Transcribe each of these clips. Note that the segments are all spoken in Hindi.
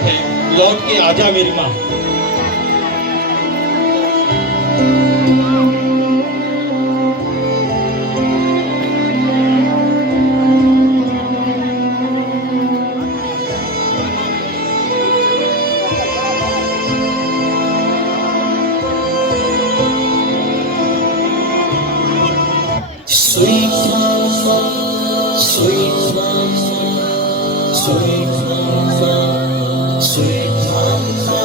नात है, लौट के आजा मेरी माँ। Sweet mama, sweet mama, sweet mama, sweet mama.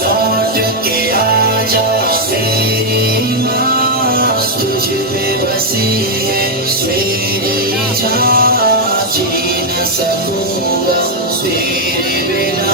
लौट के आजा मेरी माँ, तुझ पे बसी है मेरी जान, जी न सकूंगा तेरे बिना।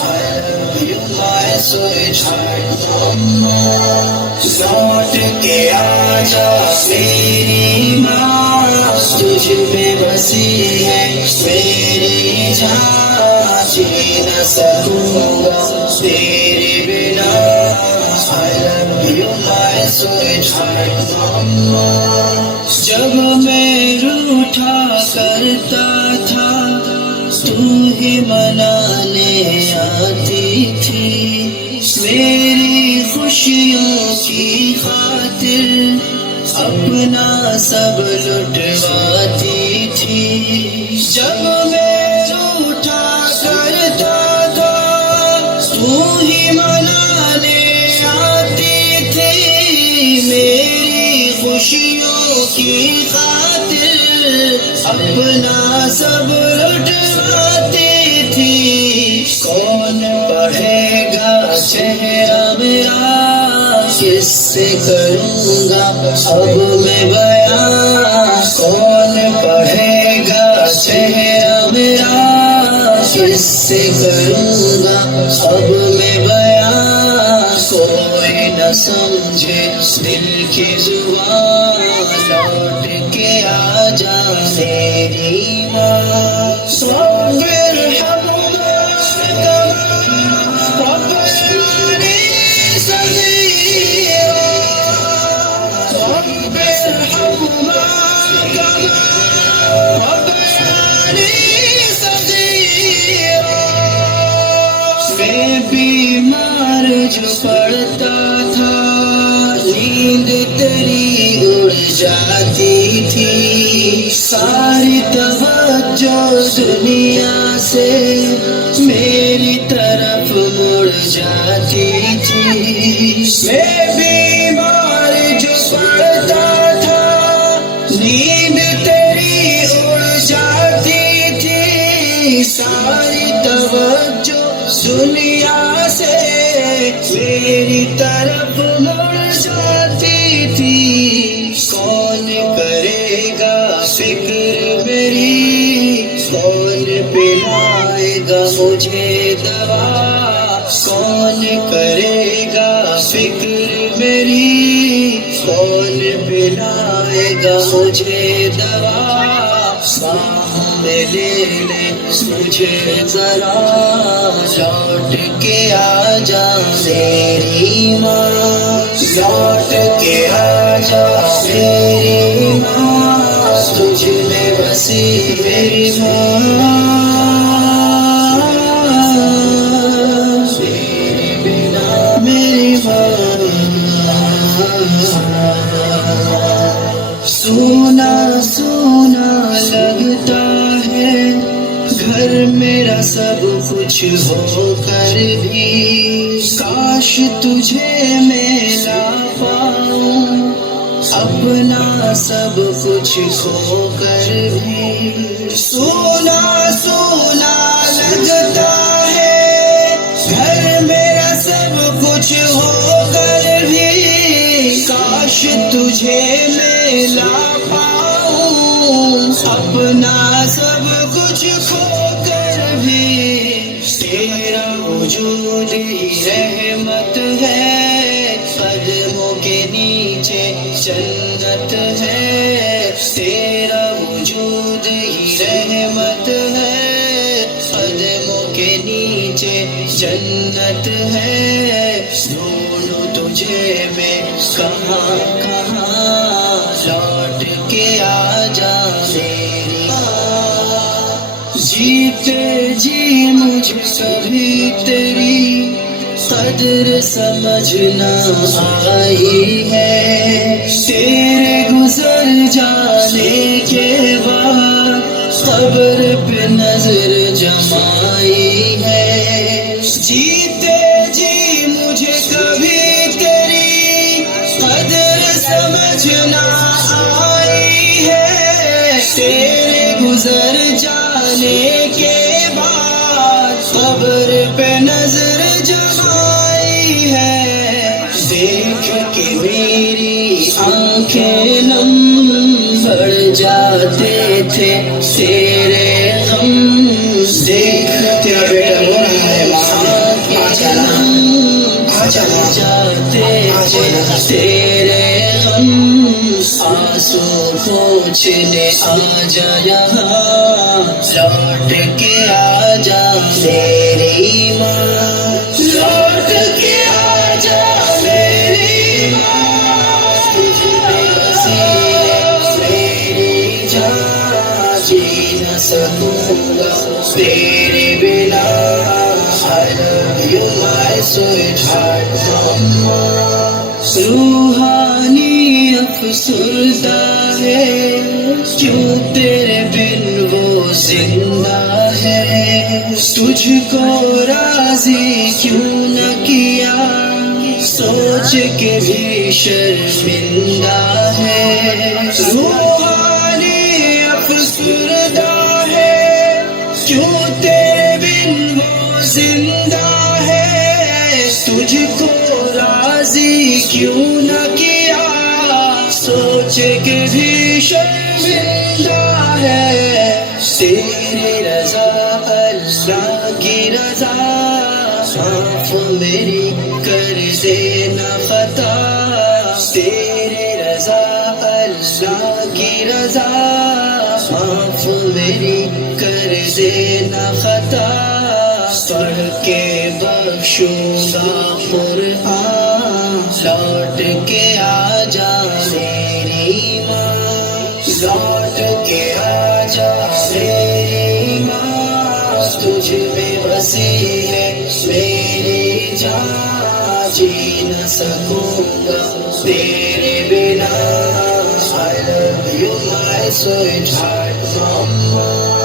I love you my sweetheart mama, लौट के आजा मेरी माँ, तुझ पे बसी है मेरी जान, जी न सकूंगा तेरे बिना। I love you my sweetheart mama। जब मैं रूठा करता था तू ही मनाने आती थी, मेरी खुशियों की खातिर अपना सब लुटवाती थी। जब मैं रूठा करता था तू ही मनाने आती थी, मेरी खुशियों की खातिर अपना सब लुटवाती थी। कौन पढ़ेगा चेहरा मेरा, किससे करूँगा अब मैं बयां। कौन पढ़ेगा चेहरा मेरा, किससे करूँगा अब मैं बयां। कोई न समझे दिल की जुबान, लौट के आजा मेरी माँ। मैं बीमार जो पड़ता था, नींद तेरी उड़ जाती थी, सारी तवज्जो दुनिया से मेरी तरफ मुड़ जाती थी। मैं बीमार जो पड़ता था, नींद तेरी उड़ जाती थी, सारी तवज्जो दुनिया से मेरी तरफ मुड़ जाती थी। कौन करेगा फिक्र मेरी, कौन पिलाएगा मुझे दवा। कौन करेगा फिक्र मेरी, कौन पिलाएगा मुझे दवा। बाहों में ले ले मुझे जरा, लौट के आजा मेरी माँ। लौट के आजा मेरी माँ, तुझ में बसी मेरी माँ। तेरे बिना मेरी माँ। सोना सोना लगता है घर मेरा सब कुछ होकर भी, काश तुझे मैं ला पाऊं अपना सब कुछ खोकर भी। सोना सोना लगता है घर मेरा सब कुछ होकर भी, काश तुझे मैं ला पाऊं अपना सब कुछ खोकर भी। तेरा वजूद ही रहमत है, कदमों के नीचे जन्नत है, तेरा वजूद ही रहमत है, कदमों के नीचे जन्नत है, ढूंढूं तुझे मैं कहाँ कहाँ, लौट के आजा मेरी माँ। जीते जी मुझे कभी तेरी कदर समझना आई है, तेरे गुजर जाने के बाद कब्र पे नजर जमाई है। जीते जी मुझे कभी तेरी कदर समझना आई है, तेरे गुजर जाने के बाद कब्र पे नजर जमाई है। देख के मेरी आंखें नम बढ़ जाते थे तेरे गम, देख तेरा बेटा रो रहा है जाते थे तेरे गम, आंसू पोंछने आजा यहाँ, लौट के आजा मेरी माँ, लौट के आजा मेरी माँ। तुझे बसी है मेरी जान, जी न सकूंगा तेरे बिना। I love you my sweetheart mama। रूहानी अफसुर्दा है, क्यों तेरे बिन वो जिंदा है, तुझको राजी क्यों न किया, सोच के भी शर्मिंदा है। रूहानी अफसुर्दा है, क्यों तेरे बिन वो जिंदा है, तुझको राजी क्यों न किया, सोच के भी शर्मिंदा है। तेरी रजा अल्लाह की रजा, माफ मेरी कर देना खता, तेरी रजा अल्लाह की रजा, माफ मेरी कर देना खता, पढ़ के बख्शूंगा कुरान, लौट के आजा मेरी माँ, लौट के आजा मेरी माँ। तुझ में बसी है मेरी जान, जी न सकूंगा तेरे बिना। I love you my sweetheart mama।